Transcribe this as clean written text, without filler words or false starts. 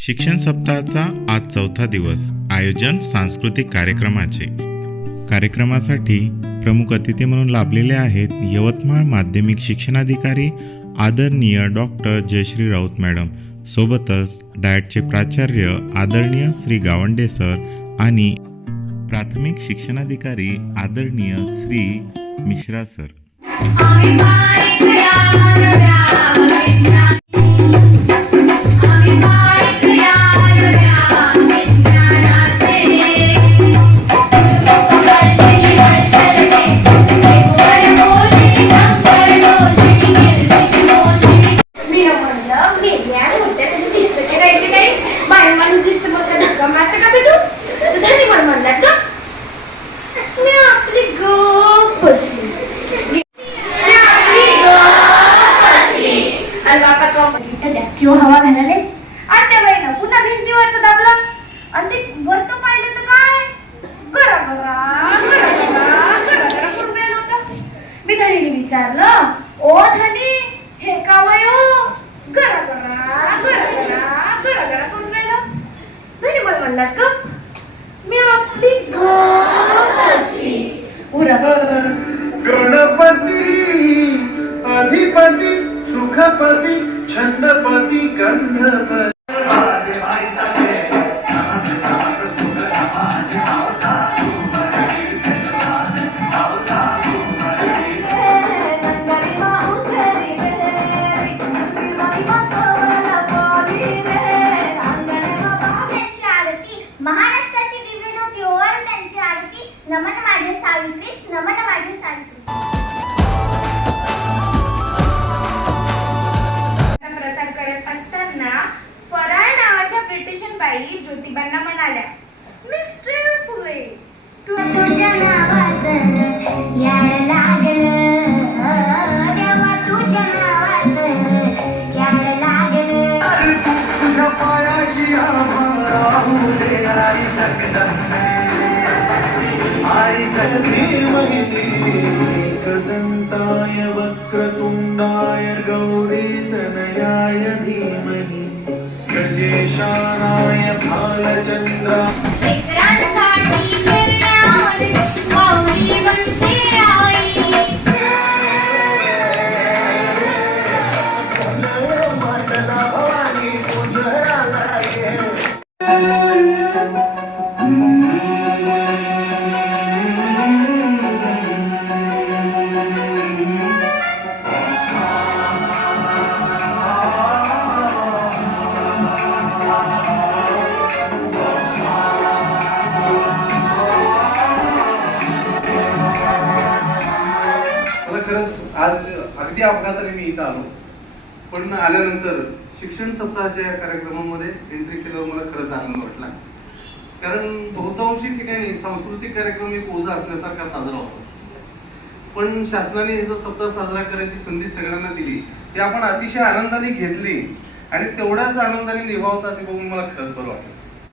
शिक्षण सप्ताहाचा आज चौथा दिवस. आयोजन सांस्कृतिक कार्यक्रमाचे. कार्यक्रमासाठी प्रमुख अतिथी म्हणून लाभलेले आहेत यवतमाळ माध्यमिक शिक्षणाधिकारी आदरणीय डॉक्टर जयश्री राऊत मॅडम, सोबतच डाएटचे प्राचार्य आदरणीय श्री गावंडे सर आणि प्राथमिक शिक्षणाधिकारी आदरणीय श्री मिश्रा सर. हवा घालाले आणि त्या वेळेला पुन्हा भिंतीवरच दाबला आणि ते वरतो पाहिलं तर काय गरा करून राहिलं होतं. मी धनीने विचारलं, ओ धनी हे का वयो गरा करून राहिलं. धनी मला म्हणला का मी आपली गणपती अधिपती सुखपती छंदपती गंधपती. महाराष्ट्राची दिव्य ज्योती ओवाळून त्यांची आरती. नमन माझे सावित्रीस, नमन माझे सावित्रीस. प्रसार करत असताना फराळ नावाच्या ब्रिटिशन बाई ज्योतिबांना म्हणाल्या, मिस्टर फुले तुझ्या नावाचं याड लागलं, देवा तुझ्या नावाचं याड लागलं. तुझ्या पायाशी राहू दे आई जगदंबे, आई जगदीमहिनी कदंताय वक्रतुंडाय गौरी तनयाय धीमहि गजेशानाय भालचंद्रा. लेकरांसाठी खेळणार गौरी बनते आई. मातला भवानी पूजनाला ये. खरंच आज अगदी अपघाताने मी इथं आलो, पण आल्यानंतर शिक्षण सप्ताहाच्या या कार्यक्रमामध्ये एंट्री केल्यावर मला खरंच आनंद वाटला. कारण बहुतांशी ठिकाणी सांस्कृतिक कार्यक्रम एक ओझा असल्यासारखा साजरा होतो, पण शासनाने हे जो सप्ताह साजरा करायची संधी सगळ्यांना दिली ती आपण अतिशय आनंदाने घेतली आणि तेवढ्याच आनंदाने निभावतात हे बघून मला खरंच बरं वाटलं.